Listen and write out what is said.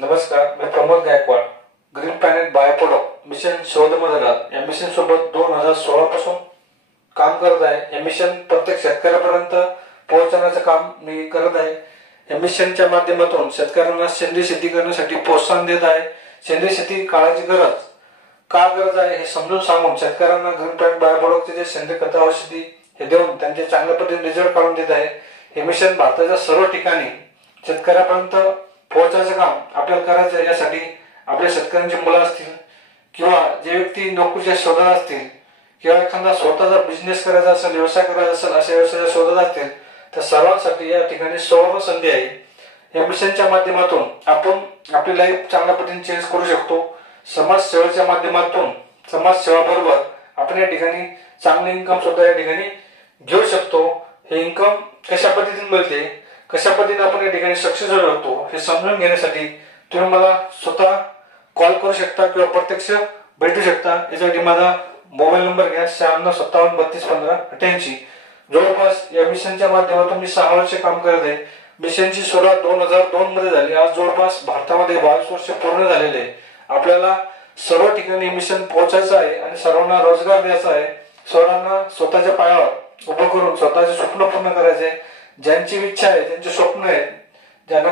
नमस्कार, मी Pramod Gaikwad. Green planet bioproduct mission शोध मदत या मिशन सोबत 2016 पासून काम करत आहे. हे मिशन प्रत्येक शेतकऱ्यापर्यंत पोहोचवण्याचं काम मी करत आहे. या मिशनच्या माध्यमातून शेतकऱ्यांना सेंद्रिय शेती करण्यासाठी प्रोत्साहन देत आहे. सेंद्रिय शेती काळाची गरज आहे हे समजून सांगून शेतकऱ्यांना ग्रीन प्लॅनेट बायोप्रोडक्टचे जे सेंद्रिय खत औषधी हे देऊन त्यांचे चांगल्या पद्धतीने रिझल्ट काढून देत आहे. हे मिशन भारताच्या सर्व ठिकाणी शेतकऱ्यापर्यंत पोहोचायचं काम आपल्याला करायचं. यासाठी आपल्या शेतकऱ्यांची मुलं असतील किंवा जे व्यक्ती नोकरीच्या शोधात असतील किंवा एखादा स्वतःचा बिझनेस करायचा असेल, व्यवसाय करायचा असेल, अशा व्यवसायाच्या शोधात असतील तर सर्वांसाठी या ठिकाणी सुवर्ण संधी आहे. या मिशनच्या माध्यमातून आपण आपली लाईफ चांगल्या पद्धतीने चेंज करू शकतो. समाजसेवेच्या माध्यमातून समाजसेवाबरोबर आपण या ठिकाणी चांगले इन्कम सुद्धा या ठिकाणी घेऊ शकतो. हे इन्कम कशा पद्धतीने मिळते, कशा पद्धतीने आपण या ठिकाणी सक्सेस होऊ शकतो हे समजून घेण्यासाठी तुम्ही मला स्वतः कॉल करू शकता किंवा प्रत्यक्ष भेटू शकता. यासाठी माझा मोबाईल नंबर घ्या 9657321588. जवळपास या मिशनच्या माध्यमातून मी 6 वर्ष काम करत आहे. मिशनची सुरुवात 2002 मध्ये झाली. आज जवळपास भारतामध्ये 22 वर्ष पूर्ण झालेले आहे. आपल्याला सर्व ठिकाणी मिशन पोहोचायचं आहे आणि सर्वांना रोजगार द्यायचा आहे. सर्वांना स्वतःच्या पायावर उभं करून स्वतःचे स्वप्न पूर्ण करायचे. ज्यांची इच्छा आहे, ज्यांचे स्वप्न आहे, ज्यांना